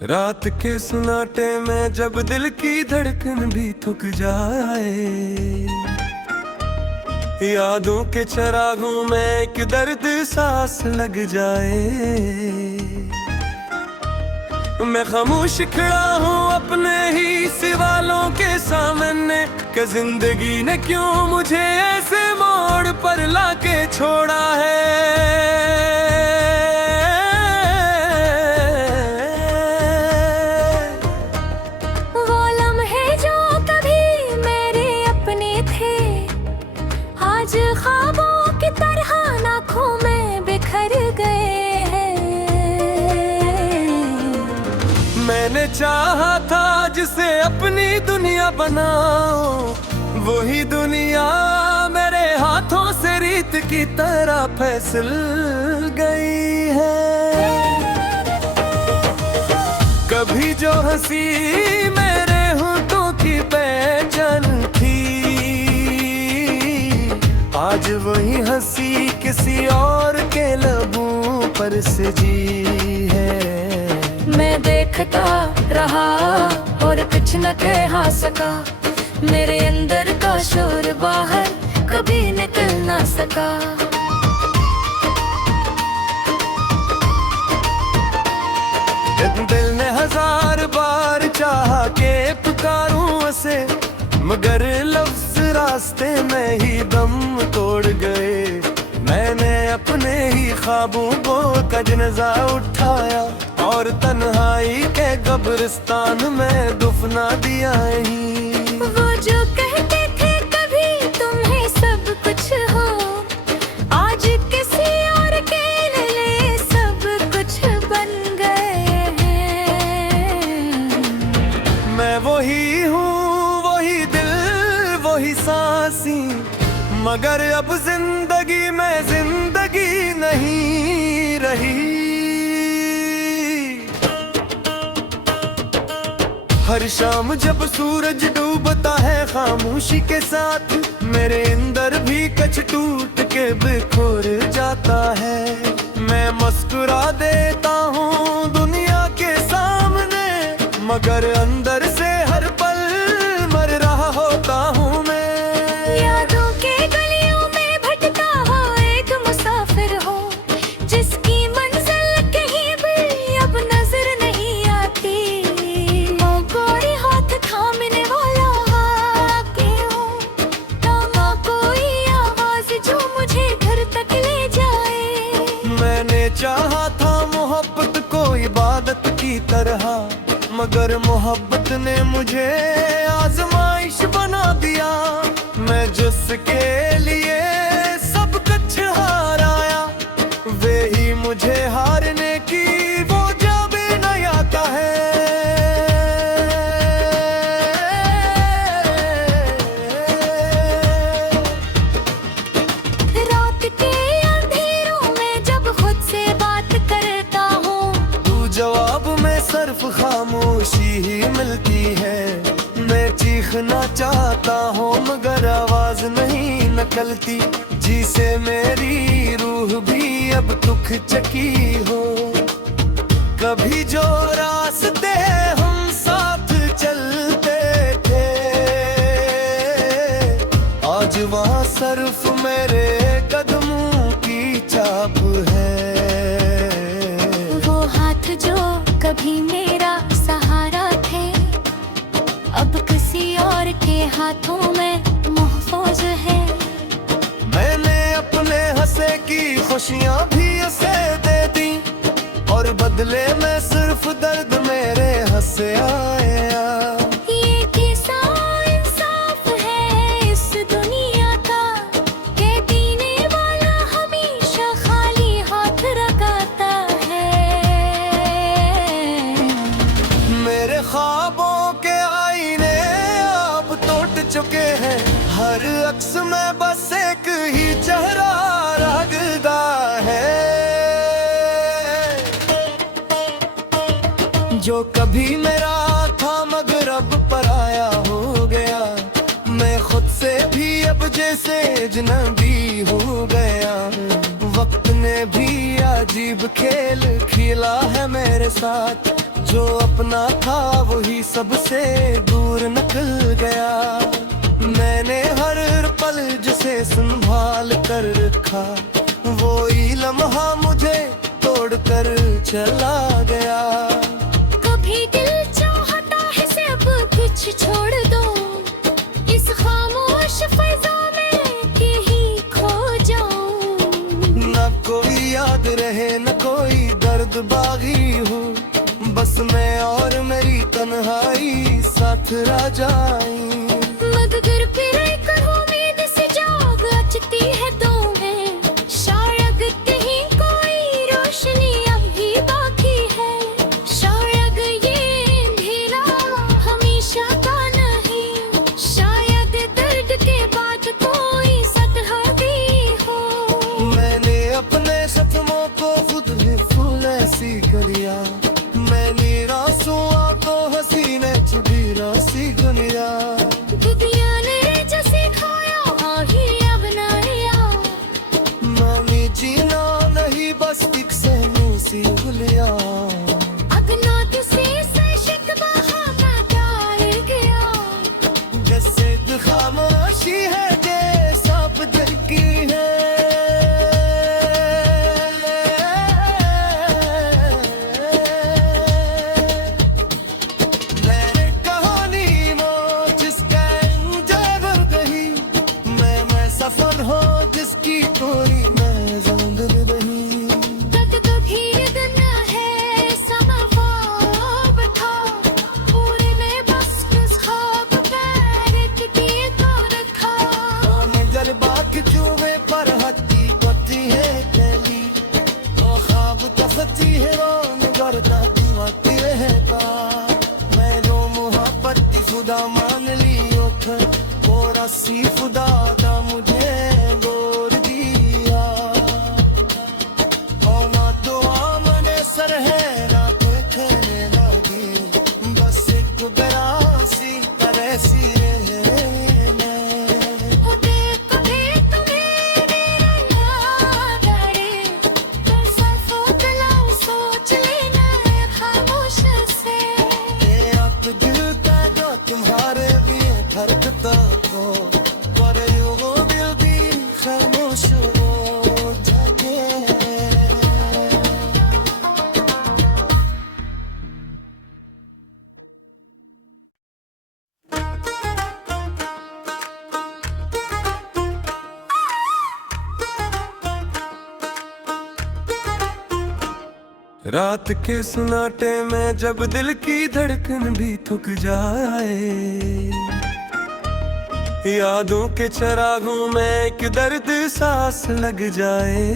रात के सन्नाटे में जब दिल की धड़कन भी थक जाए, यादों के चरागों में एक दर्द सांस लग जाए। मैं खामोश खड़ा हूँ अपने ही सवालों के सामने कि जिंदगी ने क्यों मुझे ऐसे मोड़ पर लाके छोड़ा है। ख्वाबों की तरह आँखों में बिखर गए हैं। मैंने चाहा था जिसे अपनी दुनिया बनाओ, वही दुनिया मेरे हाथों से रीत की तरह फिसल गई है। कभी जो हंसी मेरे होठों की पहचान थी, आज वही हंसी किसी और के लबों पर सजी है। मैं देखता रहा और कुछ न कह सका, मेरे अंदर का शोर बाहर कभी निकल ना सका। दिल ने हजार बार चाहा के पुकारूं उसे, मगर लफ्ज रास्ते में ही दम तोड़ गए। मैंने अपने ही ख्वाबों को कजनजा उठाया और तन्हाई के कब्रिस्तान में दफना दिया ही। वो जो कहते थे कभी तुम्हें सब कुछ हो, आज किसी और के लिए सब कुछ बन गए हैं। मैं वही हूँ, वही दिल, वही सांसी, मगर अब जिंदगी में जिंदगी नहीं रही। हर शाम जब सूरज डूबता है खामोशी के साथ, मेरे अंदर भी कच टूट के बिखर जाता है। मैं मुस्कुरा देता हूँ दुनिया के सामने, मगर अंदर से हर पल मर रहा होता हूँ मैं। यादों के गलियों में भटका हो एक मुसाफिर हो, जिसकी मंजिल कहीं भी अब नजर नहीं आती। कोई हाथ थामने वाला क्यों ना, कोई आवाज जो मुझे घर तक ले जाए। मैंने चाहा था मोहब्बत को इबादत की तरह, मगर मोहब्बत ने मुझे आजमाइश बना दिया। मैं जिसके लिए सब कुछ हाराया, वे ही मुझे हारने की वो जाबे नहीं आता है। रात के अंधेरों में जब खुद से बात करता हूँ, तू जवाब में सिर्फ खामोशी ही मिलती है। मैं चीखना चाहता हूँ मगर आवाज नहीं निकलती, जिसे मेरी रूह भी अब दुख चकी हो। कभी जो रास्ते हम साथ चलते थे, आज वहाँ सिर्फ मेरे कदमों की छाप है। वो हाथ जो कभी मेरा सहारा थे, अब किसी और के हाथों में महफूज है। मैंने अपने हंसे की खुशियाँ भी उसे दे दी, और बदले में सिर्फ दर्द मेरे हंसे आया। ये कैसा इंसाफ है इस दुनिया का, के देने वाला हमेशा खाली हाथ रखाता है। मेरे ख्वाबों के आईने अब टूट चुके हैं, हर अक्स में बस एक ही चेहरा लगता है। जो कभी मेरा था मगर अब पराया हो गया, मैं खुद से भी अब जैसे अजनबी हो गया। वक्त ने भी अजीब खेल खेला है मेरे साथ, जो अपना था वही सबसे दूर निकल गया। मैंने हर पल जिसे संभाल कर रखा, वो ही लम्हा मुझे तोड़ कर चला गया। कभी दिल चाहता है सब कुछ छोड़ दो, इस खामोश फज़ा में कहीं खो जाऊं। न कोई याद रहे न कोई दर्द बागी हो, बस मैं और मेरी तन्हाई साथ रह जाए। मगर फिर एक उम्मीद से जाग अचती है तो मैं, शायद कहीं कोई रोशनी अभी बाकी है। शायद ये अंधेरा हमेशा का नहीं, शायद दर्द के बाद कोई सतह भी हो। मैंने अपने सपनों को खुद ही फूल ऐसी करिया, मैंने रासुआ को हसीने छुपी रासी दुनिया। दुनिया ने जैसे खाया आही अब बनाया, मामी जीना नहीं बस एक सहनू सी गुलिया। अगना किसी से शिकवा मैं डाल गया। जैसे खामोशी है जे सांप दिल की है। मेरे कहानी वो जिसका अंजाम गई, मैं सफर हो जिसकी कोई मैं जिंदगी नहीं। तक कभी दिन है समा ख्वाब था, पूरे में बस किस ख्वाब पैर टिकी तो रखा। जलबा के चूहे पर हत्ती पत्ती है कैली, तो ख्वाब तफती है रोन करता दिमाती रहता। मैं रो मोहब्बत की खुदा मान ली उठ, और अस्सी खुदा दा मुझे गोर दिया। और ना दुआ मने सर है ना कोई कहने लगी, बस एक बेरासी तरह सी रहने। मुझे कभी तुम्हें मेरा याद आए, तो सफो दिलाओ सोच लेना है खामोश से। आप दिल का जो तुम्हारे लिए धड़कता हो, पर यूं दिल भी खामोश हो जाए। रात के सन्नाटे में जब दिल की धड़कन भी थक जाए, यादों के चरागों में एक दर्द सांस लग जाए।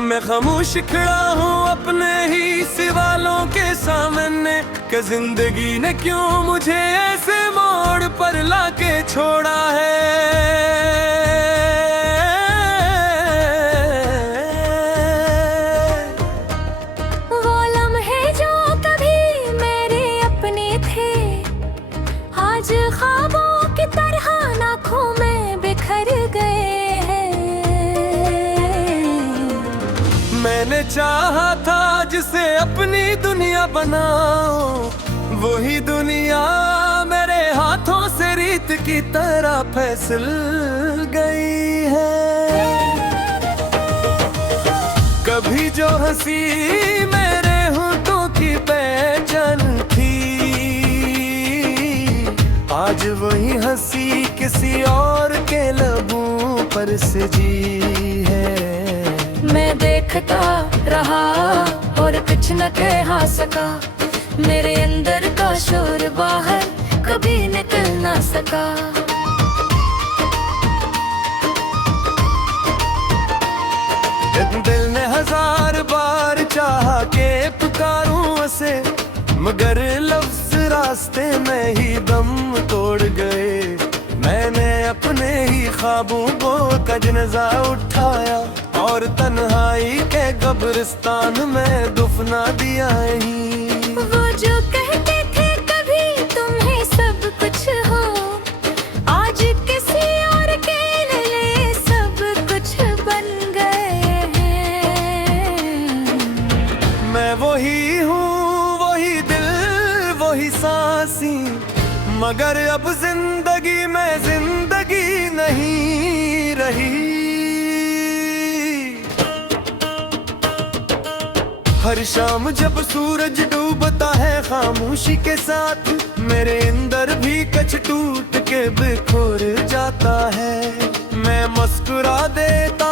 मैं खामोश खड़ा हूँ अपने ही सवालों के सामने, कि जिंदगी ने क्यों मुझे ऐसे मोड़ पर लाके छोड़ा है। वो लम्हे जो कभी मेरे अपने थे, आज ख्वाबों की तरह आँखों में बिखर गए हैं। मैंने चाहा था जिसे अपनी दुनिया बनाऊं, वही दुनिया मेरे हाथों से रीत की तरह फिसल गई है। कभी जो हंसी मेरे होठों की पहचान थी, आज वही हंसी किसी और के लबों पर सजी है। मैं देखता रहा और कुछ न कह सका, मेरे अंदर का शोर बाहर कभी निकल ना सका। दिल ने हजार बार चाहा के पुकारूं उसे, मगर लफ्ज रास्ते में ही दम तोड़ गए। मैंने अपने ही ख्वाबों को कजनजा उठाया, और तन्हाई के कब्रिस्तान में दफना दिया ही। वो जो कहते थे कभी तुम्हें सब कुछ हो, आज किसी और के लिए सब कुछ बन गए हैं। मैं मगर अब जिंदगी में जिंदगी नहीं रही। हर शाम जब सूरज डूबता है खामोशी के साथ, मेरे अंदर भी कच टूट के बिखर जाता है। मैं मुस्कुरा देता